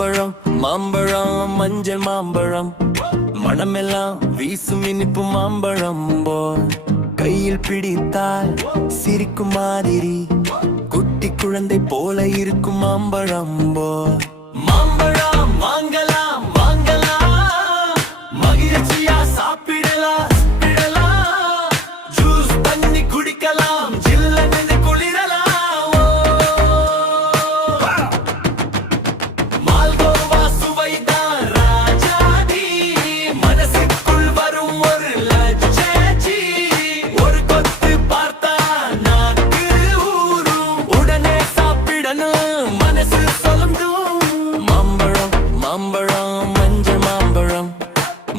மாம்பழம் மாம்பழம் மஞ்சள் மாம்பழம் மனமெல்லாம் வீசும் இனிப்பு மாம்பழம் போல் கையில் பிடித்தால் சிரிக்கும் மாதிரி குட்டி குழந்தை போல இருக்கும் மாம்பழம் போல் மாம்பழம் வாங்கலாம் வாங்கலாம் மகிழ்ச்சியா சாப்பிடலாம் ஜூஸ் பண்ணி குடிக்கலாம் ஜில்லென்று குளிரலாம் மால்கோவா சுவைதான் ராஜாதி மனசுக்குள் வரும் ஒரு லட்சேச்சி ஒரு கொத்து பார்த்தா நாக்கு ஊரும் உடனே சாப்பிடணும் மனசு சொல்லும் மாம்பழம் மாம்பழம் மஞ்சள் மாம்பழம்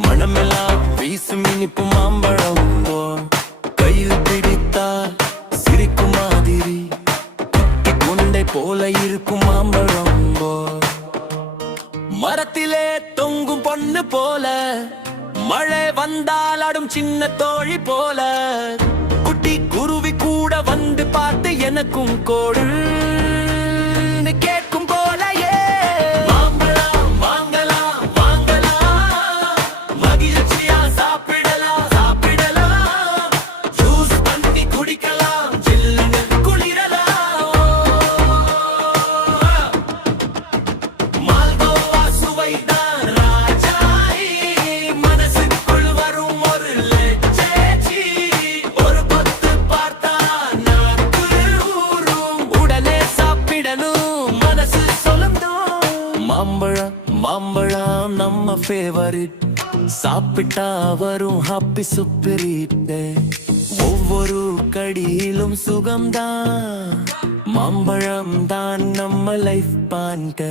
மனமெல்லாம் வீசும் இனிப்பு மாம்பழம் கையில் பிடித்தால் சிரிக்கும் மாதிரி குட்டி குண்டை போல இருக்கும் மாம்பழம் மரத்திலே தொங்கும் பொண்ணு போல மழை வந்தால் ஆடும் சின்ன தோழி போல குட்டி குருவி கூட வந்து பார்த்து எனக்கும் கோடு கேட்கும் போலயே மாம்பழம் வாங்கலாம் வாங்கலாம் மகிழ்ச்சியா சாப்பிடலாம் சாப்பிடலாம் ஜூஸ் பண்ணி குடிக்கலாம் ஜில்லுன்னு குளிரலாம் மால்கோவா சுவைதான் ராஜாயி மனசுக்குள் வரும் ஒரு லட்சேச்சி ஒரு கொத்து பார்த்தா நாக்கு ஊரும் உடனே சாப்பிடணும் மனசு சொல்லும் மாம்பழம் மாம்பழம் நம்ம ஃபேவரிட் சாப்பிட்டா வரும் ஹாப்பி சுப்பிரிட் ஒவ்வொரு கடியிலும் சுகம்தான் மாம்பழம் தான் நம்ம லைஃப் பான்க